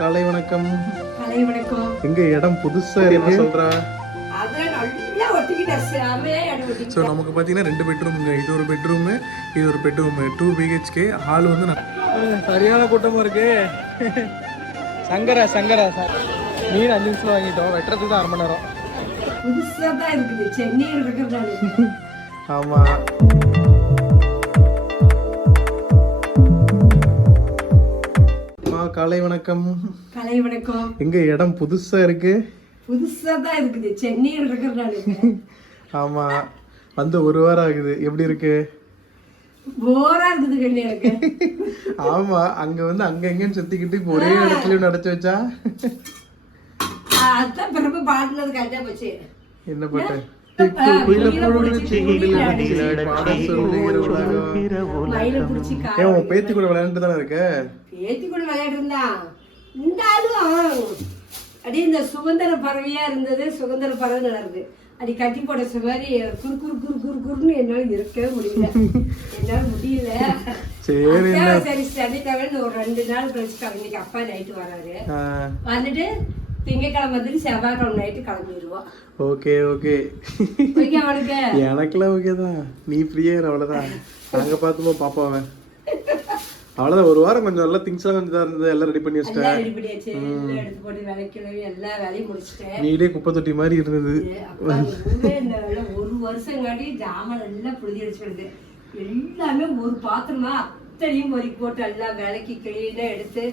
காலை வணக்கம். காலை வணக்கம். எங்க இடம் புதுசா இருக்கு சொல்றா. ஸோ நமக்கு பார்த்தீங்கன்னா 2 பெட்ரூமுங்க. இது ஒரு பெட்ரூமு, இது ஒரு பெட்ரூமு. 2 BHK. ஹால் வந்து சரியான கூட்டமாக இருக்கு. சங்கரா சார் மீன் 5 நிமிஷம் வாங்கிட்டோம். வெட்டுறதுக்கு தான் 1/2 மணி நேரம். புதுசாக தான் இருக்குது, சென்னையில் இருக்கிறதால. ஆமாம். காலை வணக்கம். காலை வணக்கம். எங்க இடம் புதுசா இருக்கு. புதுசா தான் இருக்குது, சென்னையில் இருக்கிறதால. ஆமா, வந்து 1 வாரம் ஆகுது. எப்படி இருக்கு? போரா இருக்குது கண்ணு எனக்கு. ஆமா, அங்க வந்து அங்க எங்கன்னு சுத்திக்கிட்டு இப்போ ஒரே இடத்துலயும் நடச்சு வச்சா அதான் பிறப்பு பாட்டுனது கரெக்டா போச்சு. என்ன பாட்டு? பேத்தி கூட விளையாண்டு தானே இருக்க. பேத்தி கூட விளையாட்டு இருந்தா இருந்தாலும் அப்படியே இந்த சுதந்திர பறவையா இருந்தது. சுதந்திர பறவை நடக்குது. அப்படி கட்டி போட மாதிரி குறு குறு குறு குறு குறுன்னு என்னால இருக்கவே முடியல. என்னால முடியல. சரி சனிக்கிழமை ஒரு 2 நாள் கழிச்சு கிளம்பிக்கு. அப்பா நைட்டு வராரு. வந்துட்டு திங்கக்கிழமை வந்துட்டு செவ்வாய்க்கிழமை நைட்டு கிளம்பிடுவோம். Okay okay. எனக்குலாம் ஓகே தான். நீ ஃப்ரீயா அவ்வளவுதான். நாங்க பார்த்துப்போம் பாப்பாவை. அவ்வளவுதான். 1 வாரம் கொஞ்சம் நல்லா திங்ஸ் எல்லாம் கொஞ்சம் இருந்தது. எல்லாம் ரெடி பண்ணி வச்சிட்டேன். எடுத்து போட்டு விலைக்கிழமை எல்லா வேலையும் முடிச்சிட்டேன். நீடே குப்பை தொட்டி மாதிரி இருந்தது. 1 வருஷம் காட்டி ஜாமான் எல்லாம் புழுதி அடிச்சுடுது. எல்லாமே ஒரு பாத்திரமா அத்தனையும் பொறி போட்டு எல்லாம் விலைக்கு கிளீனா எடுத்து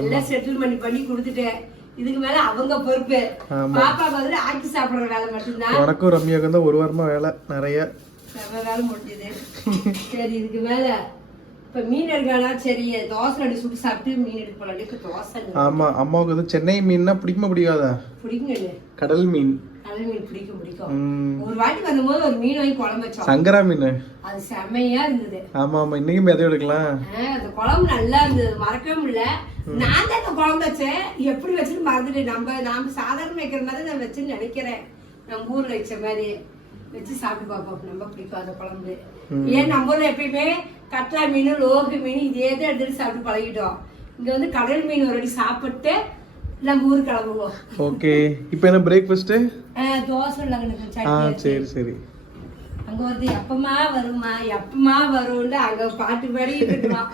எல்லாம் செட்டில்மெண்ட் பண்ணி கொடுத்துட்டேன். இதுக்கு மேல அவங்க பொறுப்பு. பாப்பா பதில் ஆக்கி சாப்பிடுற வேலை மட்டும்தான். உனக்கும் ரம்யாவுக்கும் தான் 1 வாரமா வேலை நிறைய வேலை முடிஞ்சது. சரி இதுக்கு மேல இப்ப மீன் எடுக்கானா? சரி தோசை அடி சுட்டு சாப்பிட்டு மீன் எடுக்க போலாம். தோசை. ஆமா, அம்மாவுக்கு வந்து சென்னை மீன்னா பிடிக்குமா பிடிக்காதா? பிடிக்குங்க. கடல் மீன். கடல் மீன் பிடிக்கும். ஒரு வாட்டி வந்தபோது ஒரு மீன் வாங்கி குழம்பு வச்சோம். சங்கரா மீன். அது செமையா இருந்தது. ஆமா ஆமா, இன்னைக்கும் எதையும் எடுக்கலாம். அந்த குழம்பு நல்லா இருந்தது, மறக்கவே முடியல. நான் தான் அந்த குழம்பு வச்சேன். எப்படி வச்சுன்னு மறந்துட்டேன். நாம சாதாரண வைக்கிற மாதிரி நான் வச்சுன்னு நினைக்கிறேன். நம்ம ஊர்ல வச்ச மாதிரி வச்சு சாப்பிட்டு பார்ப்போம். ரொம்ப பிடிக்கும் அந்த குழம்பு. ஏன் நம்ம ஊர்ல எப்பயுமே கட்லா மீன், லோகு மீன் இதே தான் எடுத்துட்டு சாப்பிட்டு பழகிட்டோம். இங்க வந்து கடல் மீன் ஒரு அடி சாப்பிட்டு நம்ம ஊருக்கு கிளம்புவோம். ஓகே. இப்போ என்ன பிரேக்ஃபாஸ்ட்? தோசை இல்லைங்க. சரி சரி. அங்க வந்து எப்பமா வரும்னு அங்க பாட்டு பாடி இருக்கான்.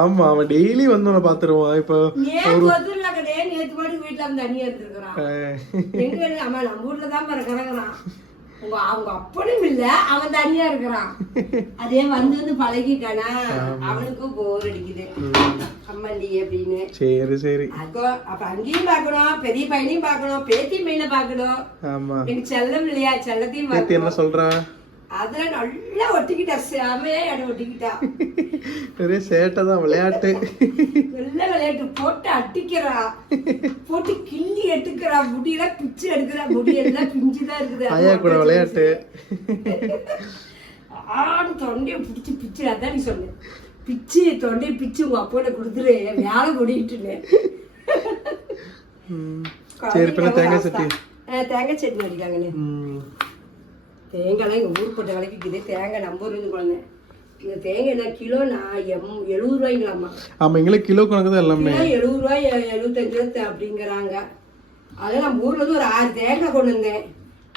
ஆமா, அவன் டெய்லி வந்து அவனை பாத்துருவான். இப்போ நேத்து பாடி வீட்டுல வந்து தண்ணி எடுத்துருக்கான். எங்க அம்மா நம்ம ஊர்ல தான் கிடக்குறான். அவங்க அப்பனும் இல்ல, அவன் தனியா இருக்கிறான். அதே வந்து பழகிட்டானா அவனுக்கும் போர் அடிக்குது. அம்மல்லி அப்படின்னு. சரி சரி. அப்ப அங்கேயும் பாக்கணும், பெரிய பையனையும் பாக்கணும், பேத்தி மீனை பாக்கணும். ஆமா, எனக்கு செல்லம் இல்லையா? செல்லத்தையும் என்ன சொல்றா? அதுல நல்லா ஒட்டிக்கிட்டா. செமையா இடம் ஒட்டிக்கிட்டா. ஒரே சேட்டைதான், விளையாட்டு. நல்ல விளையாட்டு. போட்டு அட்டிக்கிறா, போட்டு கிள்ளி எடுத்துக்கிறா. முடியெல்லாம் பிச்சு எடுக்கிறா. முடியெல்லாம் பிஞ்சுதான் இருக்குது. ஐயா கூட விளையாட்டு. தொண்டைய பிடிச்சு பிச்சு. அதான் நீ சொல்லு, பிச்சு தொண்டைய பிச்சு உங்க அப்போட கொடுத்துரு. வேலை முடிட்டுன்னு. தேங்காய் சட்னி. தேங்காய் சட்னி அடிக்காங்கன்னு. தேங்காய்லாம் எங்கள் ஊர் போட்ட விலைக்குது. தேங்காய் நம்ம ஊர் குழந்தை. இந்த தேங்காய் என்ன கிலோ 70 ரூபாய்ங்களாம்மா. ஆமாம், எங்களுக்கு கிலோ கணக்கு தான் எல்லாமே. 70 ரூபாய் 75 ரூபாய் அப்படிங்கிறாங்க. அதான் நம்ம ஊர்ல இருந்து ஒரு 6 தேங்காய் கொண்டு வந்தேன்.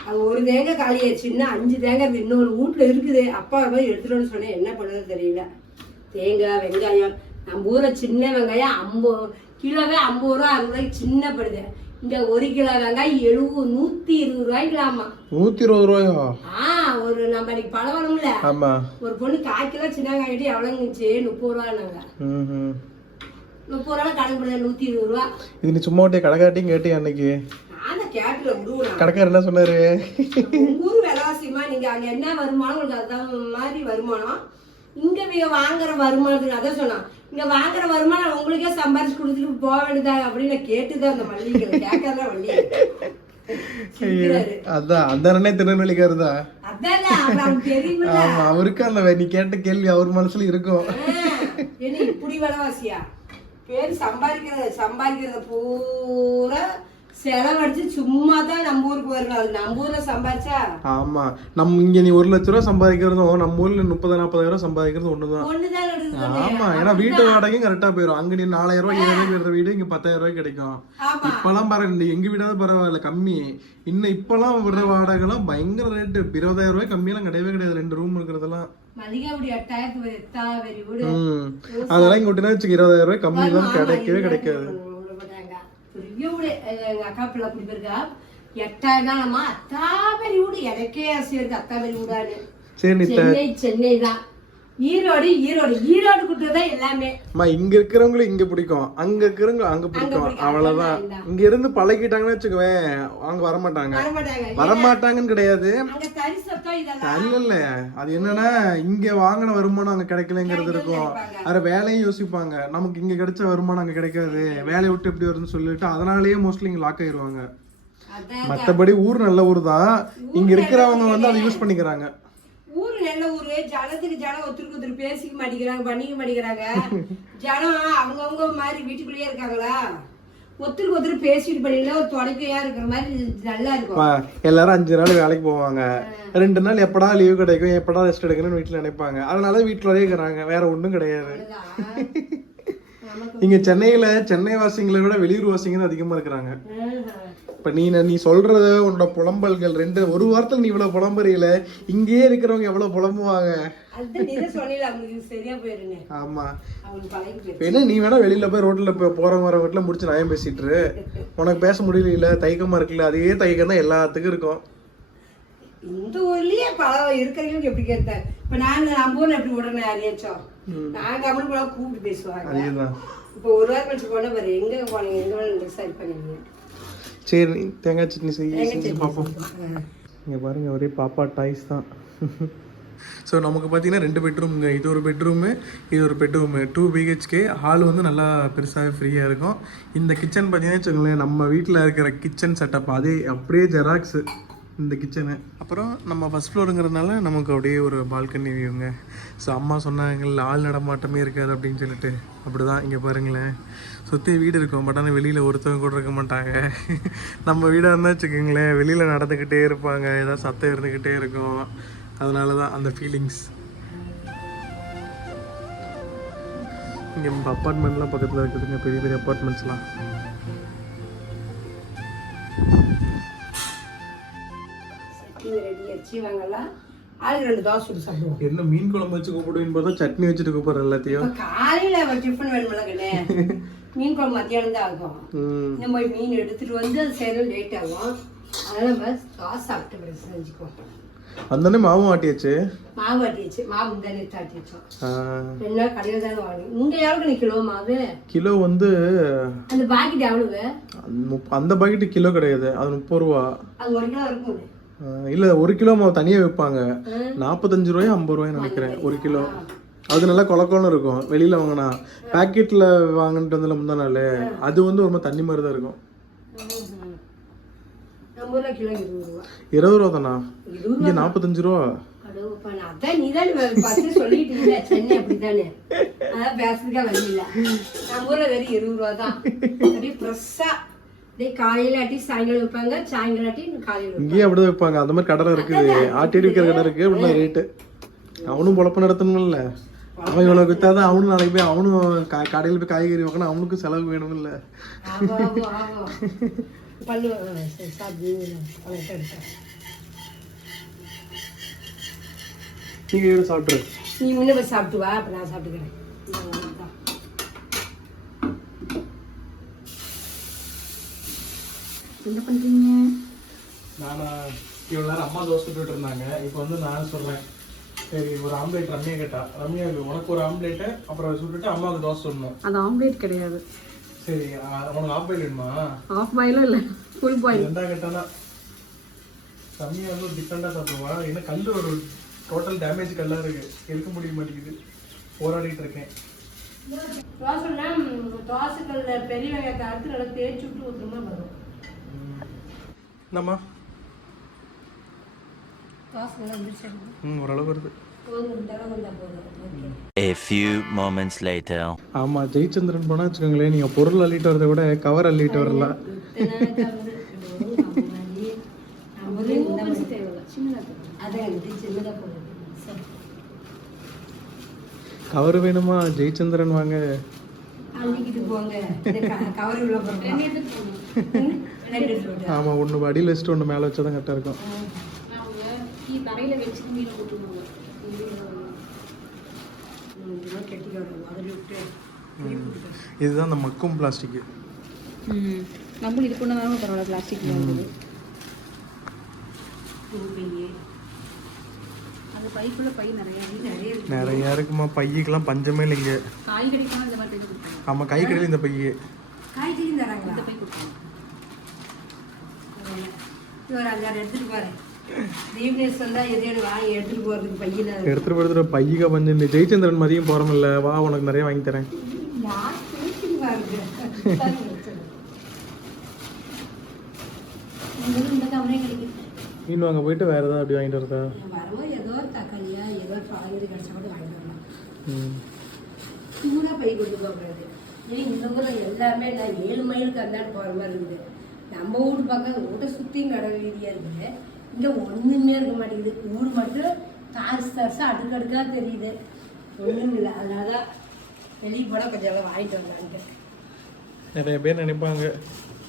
அது ஒரு தேங்காய் காலி ஆயிடுச்சுன்னா 5 தேங்காய் இன்னொரு வீட்டுல இருக்குது. அப்பா போய் எடுத்துட்டு சொன்னேன். என்ன பண்ணுறது தெரியல. தேங்காய் வெங்காயம் நம்ம ஊரை சின்ன வெங்காயம் 50 கிலோவே 50 ரூபா 60 ரூபாய்க்கு சின்ன படுது. இந்த 1 கிலோ வெங்காயம் 120 ரூபாய்க்கலாமா. 120 ரூபாயா? ஒரு நம்ம இன்னைக்கு பழவரம்ல. ஆமா, ஒரு பொண்ணு 1/4 கிலோ சின்ன வெங்காயம் எவ்வளவு இருந்துச்சு? 30 ரூபாய்னாங்க. 30 ரூபா கணக்கு பண்ணுறது. 120 ரூபா. இது நீ சும்மா விட்டே கடைக்காட்டியும் கேட்டியா அன்னைக்கு? நான் கேட்டுல கடைக்காரர் என்ன சொன்னாரு? ஊர் விலைவாசிமா, நீங்க அங்க என்ன வருமானம் உங்களுக்கு அதுதான் மாதிரி வருமானம். இங்க வாங்குற வருமானத்துக்கு அதான் சொன்னான். இங்க வாங்குற வருமானம் உங்களுக்கே சம்பாரிச்சு கொடுத்துட்டு போக வேண்டியதா அப்படின்னு கேட்டுதான் அந்த மல்லிகை கேட்கறதா வள்ளி. அதான் அந்த அண்ணனே திருநெல்வேலிக்காரு தான். அவருக்கு அந்த நீ கேட்ட கேள்வி அவர் மனசுல இருக்கும். என்ன இப்படி விலைவாசியா? பேரு சம்பாதிக்கிறத பூரா செலவடிச்சு சும்மா தான் நம்ம ஊருக்கு வரணும். அது நம்ம ஊர்ல சம்பாதிச்சா ஆமா, நம்ம இங்க நீ 1 லட்ச ரூபா சம்பாதிக்கிறதும் நம்ம ஊர்ல 30-40 சம்பாதிக்கிறது ஒண்ணுதான். ஒண்ணுதான் எடுக்குது. ஆமா, ஏன்னா வீட்டு வாடகையும் கரெக்டா போயிடும். அங்க நீ 4000 ரூபாய் 7000 இருக்கிற வீடு இங்க 10,000 ரூபாய்க்கு கிடைக்கும். ஆமா. இப்பெல்லாம் பாருங்க, எங்க வீடாவது பரவாயில்ல கம்மி. இன்னும் இப்பெல்லாம் விடுற வாடகை எல்லாம் பயங்கர ரேட்டு. 20,000 ரூபாய் கம்மியெல்லாம் கிடையவே கிடையாது 2 ரூம் இருக்கிறதெல்லாம். மளிகாபடி 8000 எத்தாவரி வீடு. அதெல்லாம் இங்க விட்டுனா வச்சுக்க 20,000 ரூபாய் கம்மி தான் கிடைக்கவே கிடைக்காது. பெரிய வீடு எங்க அக்கா பிள்ளை குடி போயிருக்கா 8000 தானம்மா. அத்தாபரி வீடு எனக்கே ஆசையா இருக்கு அத்தாபரி வீடான்னு. சரி, சென்னை தான். ஈரோடு குட்டுதான் எல்லாமே. இங்க இருக்கிறவங்களும் இங்க பிடிக்கும், அங்க இருக்கிறவங்க அங்க பிடிக்கும், அவ்வளவுதான். இங்க இருந்து பழகிட்டாங்கன்னு வச்சுக்குவேன், அவங்க வரமாட்டாங்கன்னு கிடையாது. இல்ல, அது என்னன்னா இங்க வாங்கின வருமானம் அங்க கிடைக்கலங்கிறது இருக்கும். அத வேலையும் யோசிப்பாங்க, நமக்கு இங்க கிடைச்ச வருமானம் அங்க கிடைக்காது, வேலையை விட்டு எப்படி வருதுன்னு சொல்லிட்டு அதனாலயே மோஸ்ட்லி இங்க லாக் ஆயிருவாங்க. மத்தபடி ஊர் நல்ல ஊர் தான், இங்க இருக்கிறவங்க வந்து அதை யூஸ் பண்ணிக்கிறாங்க. ஊரு நல்ல ஊரு, ஜனத்துக்கு ஜனம் ஒருத்தருக்கு பேசிக்க மாட்டேங்கிறாங்க, பண்ணிக்க மாட்டேங்கிறாங்க. ஜனம் அவங்கவுங்க மாதிரி வீட்டுக்குள்ளேயே இருக்காங்களா, ஒருத்தருக்கு ஒருத்தர் பேசிட்டு பண்ணினா ஒரு துணைக்கையா இருக்கிற மாதிரி நல்லா இருக்கும். எல்லாரும் 5 நாள் வேலைக்கு போவாங்க, 2 நாள் எப்படா லீவு கிடைக்கும், எப்படா ரெஸ்ட் எடுக்கணும்னு வீட்டுல நினைப்பாங்க. அதனால வீட்டுலயே இருக்கிறாங்க, வேற ஒண்ணும் கிடையாது. இங்க சென்னை வாசிங்களை விட வெளியூர் வாசிங்க தான் அதிகமா இருக்கிறாங்க. இப்ப நீ சொல்றது உன்னோட புலம்பல்கள் ஒரு வாரத்துல நீ இவ்வளவு புலம்புறீல, இங்கேயே இருக்கிறவங்க எவ்வளவு புலம்புவாங்க. ஆமா, என்ன நீ வேணா வெளியில போய் ரோட்ல போறவங்க வர வீட்டுல முடிச்சு நியாயம் பேசிட்டு உனக்கு பேச முடியல, தயக்கமா இருக்குல்ல, அதே தயக்கம் தான் எல்லாத்துக்கும் இருக்கும். இந்த ஊர்லயே பல இருக்கிறவங்களுக்கு எப்படி கேட்டேன். இப்ப நம்ம ஊர்ல எப்படி உடனே அறியாச்சோம், நாங்க அம்மன் போல கூப்பிட்டு பேசுவாங்க. இப்ப ஒரு வாரம் கழிச்சு போனா பாரு, எங்க போனீங்க, எங்க வேலை சரி பண்ணீங்க. சரி, தேங்காய் சட்னி செஞ்சு பார்ப்போம். இங்கே பாருங்க, ஒரே பாப்பா டாய்ஸ் தான். ஸோ நமக்கு பார்த்தீங்கன்னா 2 பெட்ரூம்ங்க. இது ஒரு பெட்ரூமு, இது ஒரு பெட்ரூமு. 2 BHK. ஹால் வந்து நல்லா பெருசாகவே ஃப்ரீயாக இருக்கும். இந்த கிச்சன் பார்த்தீங்கன்னா வச்சுக்கோங்களேன், நம்ம வீட்டில் இருக்கிற கிச்சன் செட்டப் அதே அப்படியே ஜெராக்ஸு இந்த கிச்சனு. அப்புறம் நம்ம ஃபஸ்ட் ஃப்ளோருங்கிறதுனால நமக்கு அப்படியே ஒரு பால்கனி வியூங்க. ஸோ அம்மா சொன்னாங்கல்ல ஆள் நடமாட்டமே இருக்காது அப்படின்னு சொல்லிட்டு, அப்படி தான். இங்கே பாருங்களேன், சுற்றி வீடு இருக்கும், பட் ஆனால் வெளியில் ஒருத்தவங்க கூட இருக்க மாட்டாங்க. நம்ம வீடாக இருந்தால் வச்சுக்கோங்களேன், வெளியில் நடந்துக்கிட்டே இருப்பாங்க, ஏதாவது சத்தம் இருந்துக்கிட்டே இருக்கும். அதனால தான் அந்த ஃபீலிங்ஸ். இங்கே நம்ம அப்பார்ட்மெண்ட்லாம் பக்கத்தில் இருக்குதுங்க, பெரிய பெரிய அப்பார்ட்மெண்ட்ஸ்லாம். என்ன மீன் குழம்பு வச்சு கூப்பிடுவேன்னு பார்த்தா சட்னி வச்சுட்டு கூப்பிடுற எல்லாத்தையும். காலையில டிஃபன் வேணும்ல கண்ணே, மீன் குழம்பு மத்தியானம் தான் ஆகும். நம்ம மீன் எடுத்துட்டு வந்து அது செய்யறது லேட் ஆகும். அதனால காசு சாப்பிட்டு செஞ்சுக்கோ. அந்தானே மாவும் ஆட்டியாச்சு, மாவு இந்த நேரத்தை ஆட்டி வச்சோம். 2 நாள் கடையில தானே வாங்கி. இங்க எவ்வளவு கிலோ மாவு? கிலோ வந்து அந்த பாக்கெட் எவ்வளவு? அந்த பாக்கெட் கிலோ கிடையாது, அது 30 ரூபா. அது 1 கிலோ இருக்கும் இல்ல, 1 கிலோ மாவு தனியா வைப்பாங்க, 45 ரூபாய் 50 ரூபாய் நினைக்கிறேன் 1 கிலோ. அது நல்லா கொலக்கோன்னு இருக்கும். வெளியில வாங்கினா பாக்கெட்ல வாங்கிட்டு வந்ததுல முந்தா நாள் அது வந்து ரொம்ப தண்ணி மாதிரி தான் இருக்கும். 20 ரூபா தானா? இங்க 45 ரூபா. இங்கேயும் அப்படிதான் வைப்பாங்க, அந்த மாதிரி கடை இருக்குது, ஆட்டி விற்கிற கடை இருக்கு. அப்படின்னா ரேட்டு அவனும் பொழப்பு நடத்தணும்ல, அவன் இவ்வளவு வித்தாதான் அவனும் நாளைக்கு போய் அவனும் கடையில் போய் காய்கறி வாங்கினா அவனுக்கும் செலவு வேணும் இல்ல. நீங்க சாப்பிட்டு நீ முன்ன போய் சாப்பிட்டு வா, அப்ப நான் சாப்பிட்டுக்கிறேன். என்ன பண்றீங்க? நானா இவ்வளவு நேரம் அம்மா தோசை சுட்டுட்டு இருந்தாங்க, இப்போ வந்து நான் சொல்றேன் சரி ஒரு ஆம்லேட் ரம்யா கேட்டா. ரம்யா உனக்கு ஒரு ஆம்லேட்டு அப்புறம் சுட்டுட்டு அம்மாவுக்கு தோசை சொல்லணும். அது ஆம்லேட் கிடையாது. சரி உனக்கு ஆஃப் பாயில் வேணுமா? ஆஃப் பாயிலும் இல்லை, ஃபுல் பாயில். ரெண்டா கேட்டானா ரம்யா வந்து ஒரு டிஃப்ரெண்டாக சாப்பிடுவா. ஏன்னா கல் ஒரு டோட்டல் டேமேஜ் கல்லாக இருக்கு, எடுக்க முடிய மாட்டேங்குது, போராடிட்டு இருக்கேன். தோசைக்கல்ல பெரிய வெங்காயத்தை அறுத்து நல்லா தேய்ச்சி விட்டு ஊற்றுமா வரும். என்னம்மா ஓரளவு வருது. A few moments later. ஆமா, ஜெயச்சந்திரன் போனா வச்சுக்கோங்களேன், நீங்க பொருள் அள்ளிட்டு வரதை விட கவர் அள்ளிட்டு வரலாம். கவர் வேணுமா? ஜெயச்சந்திரன் வாங்க. ஆமா, ஒன்று அடியில் வச்சுட்டு ஒன்று மேலே வச்சா தான் கரெக்டாக இருக்கும். இதுதான் அந்த மக்கும் பிளாஸ்டிக். நம்ம இது கொண்டு வராமல் பரவாயில்ல, பிளாஸ்டிக் அது பைக்குள்ள பை நிறைய இருக்குமா. பையெல்லாம் பஞ்சமே இல்லைங்க. காய்கறி ஆமாம், காய்கறியில் இந்த பைய காய்கறி தராங்க. இந்த பை கொடுத்தாங்க. ஒரு 5-6 எடுத்துட்டு போறேன். எடுத்துட்டு போடுற பையக பஞ்சு. ஜெயச்சந்திரன் மதியம் போறோம்ல, வா உனக்கு நிறைய வாங்கி தரேன். மீன் வாங்க போயிட்டு வேற ஏதாவது அப்படி வாங்கிட்டு வரதா? ஏதோ தக்காளியா ஏதோ காய்கறி கிடைச்சா கூட வாங்கிட்டு வரலாம். பூரா பை கொண்டு போகிறது. இந்த ஊர்ல எல்லாமே நான் 7 மைலுக்கு அந்தாண்டு போற மாதிரி இருக்குது. நம்ம ஊர் பக்கம் ஊட்ட சுத்தியும் கடை வீதியா இருக்குது. இங்கே ஒன்றுமே இருக்க மாட்டேங்குது. ஊர் மட்டும் தார்ஸாக அடுக்கடுக்காக தெரியுது. ஒன்றும் இல்லை. அதனால தான் வெளியே போனால் கொஞ்சம் எல்லாம் வாங்கிட்டு வந்தான்ட்டு. நிறைய பேர் நினைப்பாங்க,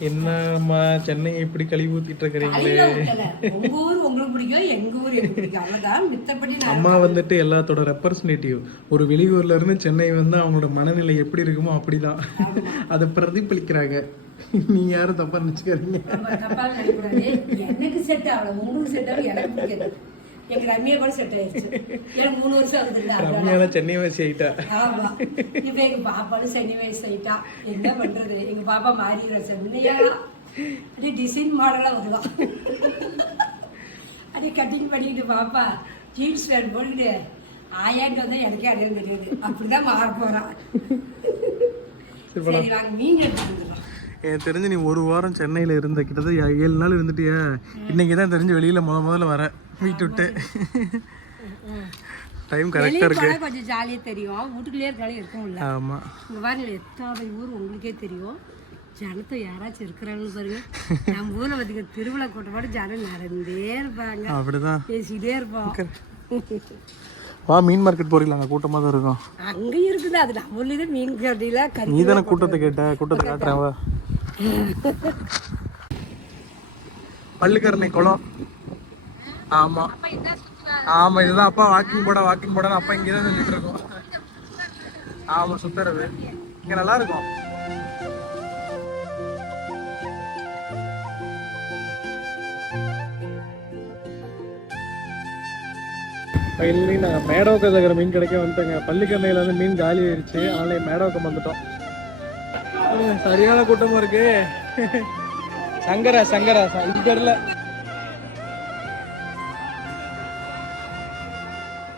என்னம்மா சென்னை இப்படி கழுவி ஊற்றிட்டு இருக்கிறீங்களே. உங்கள் ஊர் உங்களுக்கு பிடிக்கும், எங்கள் ஊர் எனக்கு பிடிக்கும், அவ்வளோதான். மித்தப்படி அம்மா வந்துட்டு எல்லாத்தோட ரெப்ரசன்டேட்டிவ். ஒரு வெளியூர்ல இருந்து சென்னை வந்து அவங்களோட மனநிலை எப்படி இருக்குமோ அப்படிதான் அதை பிரதிபலிக்கிறாங்க. நீங்க யாரும் தப்பா நினைச்சுக்காதீங்க. எனக்கு செட் ஆகல, உங்களுக்கு செட் ஆகும், எனக்கு பிடிக்காது. எங்க ரம்யா கூட செட் ஆயிடுச்சு. எனக்கு 3 வருஷம் ஆகுது. ரம்யா சென்னை வயசு ஆயிட்டா. ஆமா, இப்ப எங்க பாப்பாலும் சென்னை வயசு ஆயிட்டா. என்ன பண்றது, எங்க பாப்பா மாறிடுற சென்னையா அப்படியே டிசைன் மாடலா வருவான். அப்படியே கட்டிங் பண்ணிட்டு பாப்பா ஜீன்ஸ் பேண்ட் போட்டுட்டு ஆயாண்டு வந்தா எனக்கே அடையாளம் தெரியுது. அப்படிதான் மாற போறான். சரி வாங்க மீன் எடுத்துக்கலாம். எனக்கு தெரிஞ்சு நீ 1 வாரம் சென்னையில் இருந்த, கிட்டத்தட்ட 7 நாள் இருந்துட்டியா. இன்னைக்கு தான் தெரிஞ்சு வெளியில் முதல்ல வர வீட்டு விட்டு. டைம் கரெக்டாக இருக்கு. கொஞ்சம் ஜாலியாக தெரியும், வீட்டுக்குள்ளே இருக்காலும் இருக்கும்ல. ஆமாம், இங்கே பாருங்க எத்தனை ஊர் உங்களுக்கே தெரியும். ஜனத்தை யாராச்சும் இருக்கிறாங்கன்னு பாருங்க. நம்ம ஊரில் பார்த்தீங்கன்னா திருவிழா கூட்டப்பாடு ஜனம் நடந்தே இருப்பாங்க. அப்படிதான் பேசிக்கிட்டே இருப்போம். வா, மீன் மார்க்கெட் போறீங்களா? அங்கே கூட்டமாக தான் இருக்கும். அங்கே இருக்குது, அது நம்ம ஊர்லேயே மீன் கடையில் நீ தானே கூட்டத்தை கேட்ட, கூட்டத்தை காட்டுறேன் வா. பள்ளிக்கரணை குளம். ஆமா ஆமா, இதுதான் அப்பா வாக்கிங் போட அப்பா இங்கே தான் சொல்லிட்டு இருக்கோம். ஆமா, சுத்துறது இங்க நல்லா இருக்கும். ஃபைனலி நாங்கள் மேடோக்கம் இருக்கிற மீன் கிடைக்க வந்துட்டோங்க. பள்ளிக்கரணையில் வந்து மீன் காலி ஆயிடுச்சு, அதனால மேடோக்கம் வந்துட்டோம். சரியான கூட்டமாக இருக்கு. சங்கரா இது தெரியல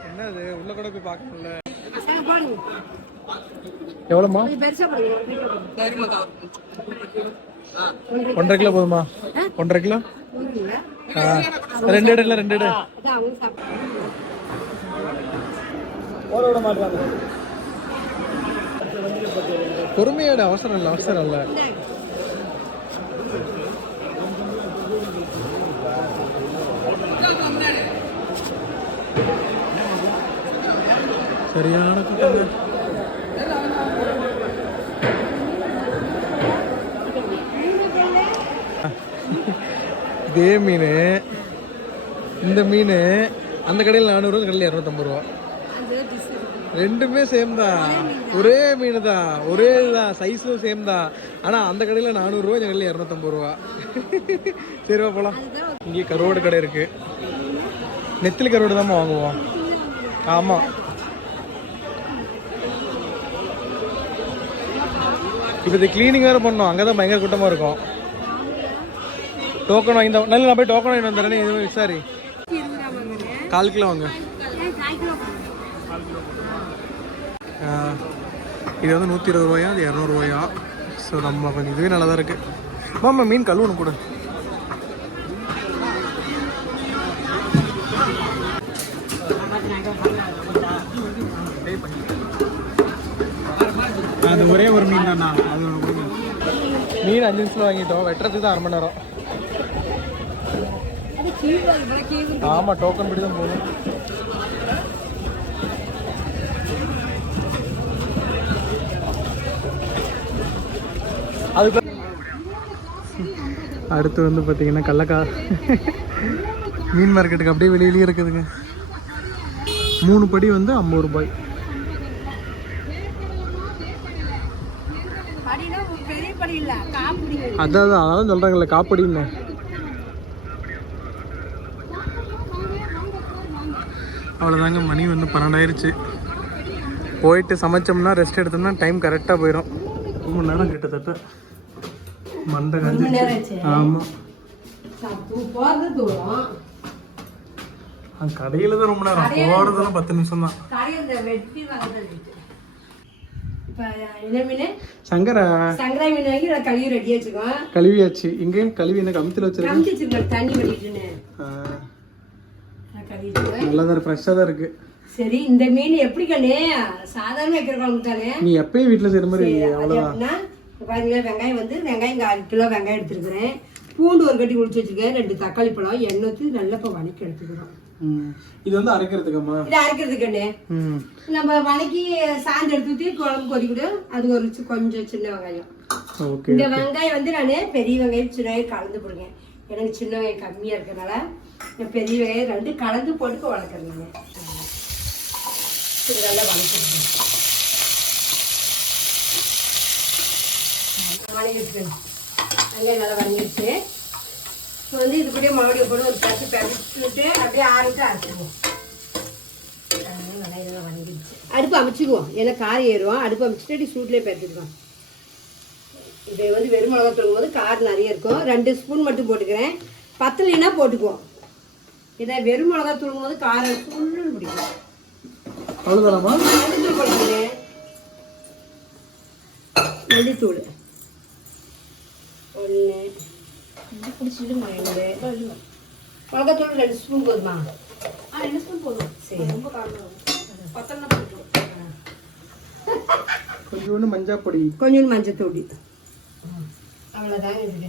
என்னது, உள்ள கூட போய் பார்க்கணும்ல. எவ்வளோமா? 1.5 கிலோ போதுமா? 1.5 கிலோ 2 இடம். 2 இடம் ஓட மாட்டாங்க. பொறுமையோட அவசரம் இல்லை. சரியான கூட்டம். இதே மீன், இந்த மீன் அந்த கடையில் 400, இந்த கடையில் 250 ரூபா. ரெண்டுமே சேம் தான், ஒரே மீன் தான், ஒரே இதுதான், சைஸும் சேம் தான். ஆனால் அந்த கடையில் 400 ரூபா, இந்த கடையில் 250 ரூபா. சரிவா போகலாம். இங்கே கருவாடு கடை இருக்கு. நெத்திலி கருவாடு தான் வாங்குவோம். ஆமாம், இப்போ இது கிளீனிங் வேறு பண்ணோம். அங்கே தான் பயங்கர கூட்டமாக இருக்கும். டோக்கன் வாங்கி தான் நல்ல, நான் போய் டோக்கன் வாங்கி வந்துடுறேன். எதுவும் விசாரி. 1/4 கிலோ வாங்க. இது வந்து 120 ரூபாயா, அது 200 ரூபாயா. ஸோ நம்ம கொஞ்சம் இதுவே நல்லா தான் இருக்குது. மாமா மீன் கழுவணும் கூட. அது ஒரே ஒரு மீன் தானா? அது மீன் 5 நிமிஷம் வாங்கிட்டோம். வெட்டுறதுக்கு தான் 1/2 மணி நேரம். ஆமாம், டோக்கன் படி தான் போகணும். அதுக்கு அடுத்து வந்து பார்த்தீங்கன்னா கல்லக்கா மீன் மார்க்கெட்டுக்கு அப்படியே வெளியிலேயே இருக்குதுங்க. 3 படி வந்து 50 ரூபாய். அதான் சொல்கிறாங்கல்ல காப்படின்னு. அவ்வளோதாங்க, மணி வந்து 12 ஆயிடுச்சு. போயிட்டு சமைச்சோம்னா ரெஸ்ட் எடுத்தோம்னா டைம் கரெக்டாக போயிடும். 1 மணி நேரம் கிட்டத்தட்ட மண்டை காஞ்சி. ஆமாம், கடையில் தான் ரொம்ப நேரம், போகிறதெல்லாம் 10 நிமிஷம் தான். சங்கரா மீன் வாங்கி கழுவி ரெடி வச்சுக்கோம். கழுவியாச்சு. இங்கே கழுவி என்ன கமுத்தில் வச்சிருக்கேன். தண்ணி வடிட்டுன்னு நல்லா தான் ஃப்ரெஷ்ஷாக தான் இருக்கு. சரி, இந்த மீன் எப்படி கண்ணே சாதாரண வைக்கிற குழம்பு தானே? நீ எப்பயும் வீட்டில் செய்கிற மாதிரி அவ்வளோதான். பாருங்களேன், வெங்காயம் வந்து வெங்காயம் 1/2 கிலோ வெங்காயம் எடுத்துருக்கிறேன். பூண்டு ஒரு கட்டி குடிச்சு வச்சுருக்கேன். 2 தக்காளி பழம், எண்ணெய் ஊற்றி நல்லா இப்போ வணக்கி எடுத்துக்கிறோம். இது வந்து அரைக்கிறதுக்கம்மா? இது அரைக்கிறதுக்குண்ணே. நம்ம வணக்கி சாந்து எடுத்து ஊற்றி குழம்பு கொதிக்கிடும். அது ஒரு கொஞ்சம் சின்ன வெங்காயம். இந்த வெங்காயம் வந்து நான் பெரிய வெங்காயம் சின்ன வெங்காயம் கலந்து போடுங்க. எனக்கு சின்ன வெங்காயம் கம்மியாக இருக்கிறதுனால நான் பெரிய வெங்காயம் 2 கலந்து போட்டு வளர்க்குறீங்க. இது நல்லா வணக்கிடுங்க. வணங்கிடுச்சு, வெங்காயம் நல்லா வணங்கிடுச்சு. இப்போ வந்து இது கூட மறுபடியும் போட்டு ஒரு பச்சை பறிச்சுட்டு அப்படியே ஆறிட்டு அரைச்சிடுவோம். வெங்காயம் வணங்கிடுச்சு. அடுப்பு அமைச்சிக்குவோம், ஏன்னா காரம் ஏறுவோம். அடுப்பு அமைச்சிட்டு சூட்லேயே பறிச்சுக்குவோம். இதை வந்து வெறும் மிளகா தூளும் போது காரம் நிறைய இருக்கும். 2 ஸ்பூன் மட்டும் போட்டுக்கிறேன். பத்தலைன்னா போட்டுக்குவோம். இதை வெறும் மிளகா தூளும் போது காரம் ஃபுல்லுன்னு பிடிக்கும். அவ்வளோதானம்மா? மல்லித்தூள் போட்டுக்கிறேன். மல்லித்தூள் 1 பிடிச்சிட்டு 2 மிளகாத்தூள் 2 ஸ்பூன் போதுமா? 2 ஸ்பூன் போதும். சரி, ரொம்ப காரம் பத்தலாம் போட்டுருவோம். கொஞ்சோண்டு மஞ்சள் பொடி, கொஞ்சோண்டு மஞ்சள் தூடி, அவ்வளோதாங்க. இது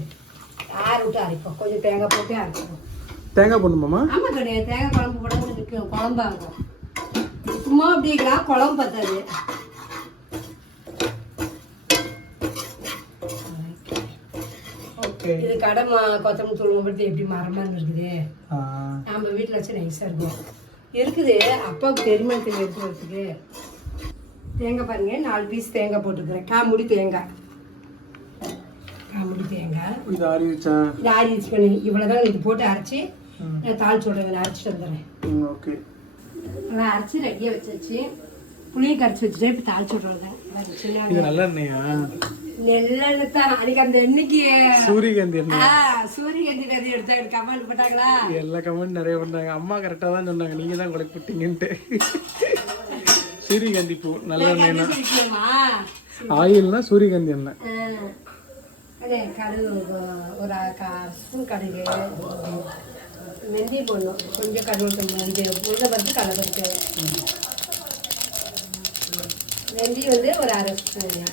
ஆறு விட்டு அரைப்போம். கொஞ்சம் தேங்காய் போட்டு அரைச்சிப்போம். தேங்காய் போடணுமாம்மா? ஆமாம், கிடையாது. தேங்காய் குழம்பு போட நிற்கும், குழம்பாகும். சும்மா அப்படிங்களா குழம்பு பார்த்தாது. இது கடை கொத்தமல்லி தூள் பற்றி எப்படி மரமாக இருக்குது. நம்ம வீட்டில் வச்சு நைஸாக இருக்கும். இருக்குது, அப்பாவுக்கு தெரியுமா எடுத்து வரதுக்கு. தேங்காய் பாருங்க, 4 பீஸ் தேங்காய் போட்டுக்கிறேன். காமுடி தேங்காய். இது ஆறிடுச்சா? இது ஆறிடுச்சு பண்ணி இவ்வளோதான். இது போட்டு அரைச்சி நான் தாளிச்சு விடுறேன். அரைச்சிட்டு வந்துடுறேன். ஓகே, நல்லா அரைச்சி ரெடியாக வச்சாச்சு. புளியும் கரைச்சி வச்சுட்டு இப்போ தாளிச்சு விட்றேன். இது நல்ல எண்ணெயா? நெல்லெண்ணெய் தான். அன்னைக்கு அந்த எண்ணெய்க்கு சூரியகாந்தி எண்ணெய். சூரியகாந்தி விதை எடுத்தா கமெண்ட் போட்டாங்களா? எல்லா கமெண்ட் நிறைய பண்ணாங்க. அம்மா கரெக்டாக தான் சொன்னாங்க, நீங்கள் தான் கொலை போட்டீங்கன்ட்டு. சூரியகாந்தி பூ நல்ல எண்ணெய்னா? ஆயில்னா சூரியகாந்தி எண்ணெய். அதே கடுகு ஒரு 1/2 ஸ்பூன் கடுகு, வெந்தயம் போடணும். கொஞ்சம் கடுகு, உளுந்தம்பருப்பு, கடலைப்பருப்பு, வெந்தயம் வந்து ஒரு 1/2 ஸ்பூன்.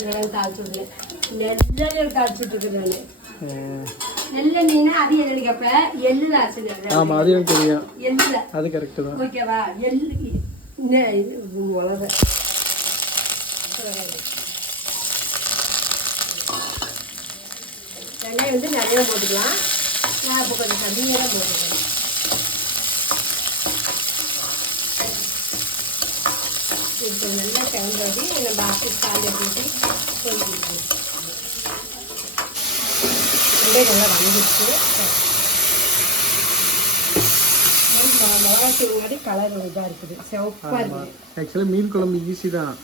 இதெல்லாம் தாளிச்சு விடுவேன். நெல்லெண்ணெய் தாளிச்சு விட்டுருக்கேன். நெல்லெண்ணெய்னா அது எண்ணெய் கேப்ப எள்ளுல அரைச்சிடுறேன். ஆமா, அது எனக்கு தெரியும். எள்ளுல அது கரெக்ட் தான். ஓகேவா? எள்ளு உலக வெங்காயம் வந்து நிறைய போட்டுக்கலாம். நான் இப்போ கொஞ்சம் கம்மியாக தான் போட்டுக்கிறேன். இது நல்லா கிளம்பி நம்ம ஆஃபீஸ் காலையில் போட்டு போயிட்டு நல்லா வந்துடுச்சு. மிளகாத்தூள் மாதிரி கலர் இதாக இருக்குது, சிவப்பாக இருக்குது. ஆக்சுவலாக மீன் குழம்பு ஈஸி தான்.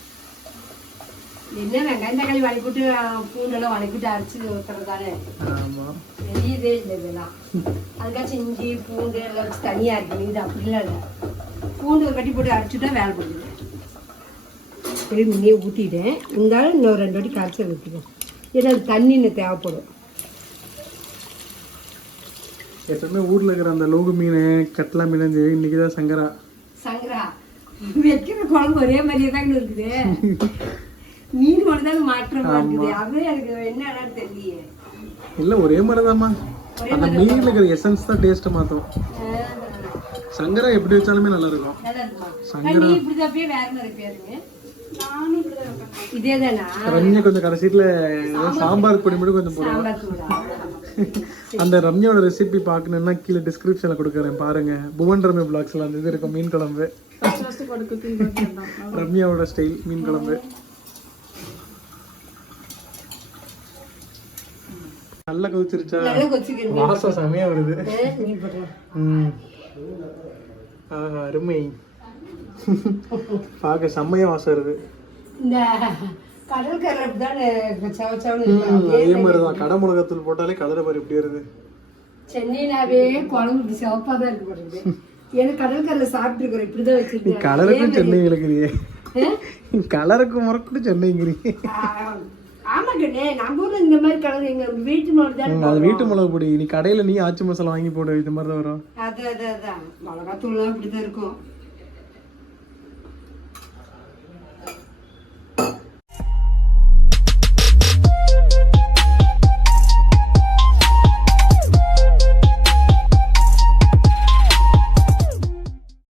என்ன வெங்காயம் தக்காளி வதக்கிட்டு பூண்டெல்லாம் வதக்கிட்டு அரைச்சி ஊற்றுறது தானே. ஆமாம், வெளியதே இல்லை இதெல்லாம். அதுக்காச்சும் இஞ்சி பூண்டு எல்லாம் வச்சு தனியாக இருக்குது. இது அப்படிலாம் இல்லை. பூண்டு ஒரு கட்டி போட்டு அரைச்சிட்டா வேலை போடுது. சரி, முன்னே ஊற்றிட்டேன். இருந்தாலும் இன்னொரு 2 வாட்டி கரைச்சி ஊற்றிட்டேன். ஏன்னா அது தண்ணி இன்னும் தேவைப்படும். எப்பவுமே ஊரில் இருக்கிற அந்த லோகு மீன், கட்லா மீன், இன்னைக்கு தான் சங்கரா. சங்கரா வைக்கிற குழம்பு ஒரே மாதிரியே தாங்க இருக்குது. மீன் ஒன்று தான் மாற்றமாக இருக்குது. அது எனக்கு என்னன்னு தெரியலையே. இல்லை, ஒரே மாதிரி தான்மா. அந்த மீனில் இருக்கிற எசன்ஸ் தான் டேஸ்ட்டை மாற்றும். சங்கரா எப்படி வச்சாலுமே நல்லா இருக்கும். சங்கரா ரம்யா கொஞ்சம் கடைசியில் சாம்பார் பொடி மட்டும் கொஞ்சம் போடுவோம். அந்த ரம்யாவோட ரெசிபி பார்க்கணுன்னா கீழே டிஸ்கிரிப்ஷனில் கொடுக்குறேன் பாருங்க. புவன் ரம்யா பிளாக்ஸில் அந்த இது இருக்கும் மீன் குழம்பு. ரம்யாவோட ஸ்டைல் மீன் குழம்பு நல்லா கொதிச்சிருச்சா? வாசம் செமையா வருது. அருமை. பார்க்க செம்மையா வாசம் வருது. இந்த கடற்கரை தானே அதே மாதிரிதான் கடை மிளகாத்தூள் போட்டாலே கடலை மாதிரி எப்படி வருது. சென்னையிலாவே குழம்பு சிவப்பா தான் இருக்கு பாருங்க. ஏன்னா கடற்கரையில சாப்பிட்டு இருக்கிறேன் இப்படிதான் வச்சிருக்கேன். கலருக்கும் சென்னை விளக்குறியே, கலருக்கு முறக்கும் சென்னைங்கிறீங்க. ஆமா கண்ணே, நம்ம ஊர்ல இந்த மாதிரி கலர் எங்க வீட்டு மிளகு தான். அது வீட்டு மிளகு பொடி. நீ கடையில நீ ஆச்சி மசாலா வாங்கி போடு, இது மாதிரி தான் வரும். அதான் மிளகாத்தூள்லாம் இப்படிதான் இருக்கும்.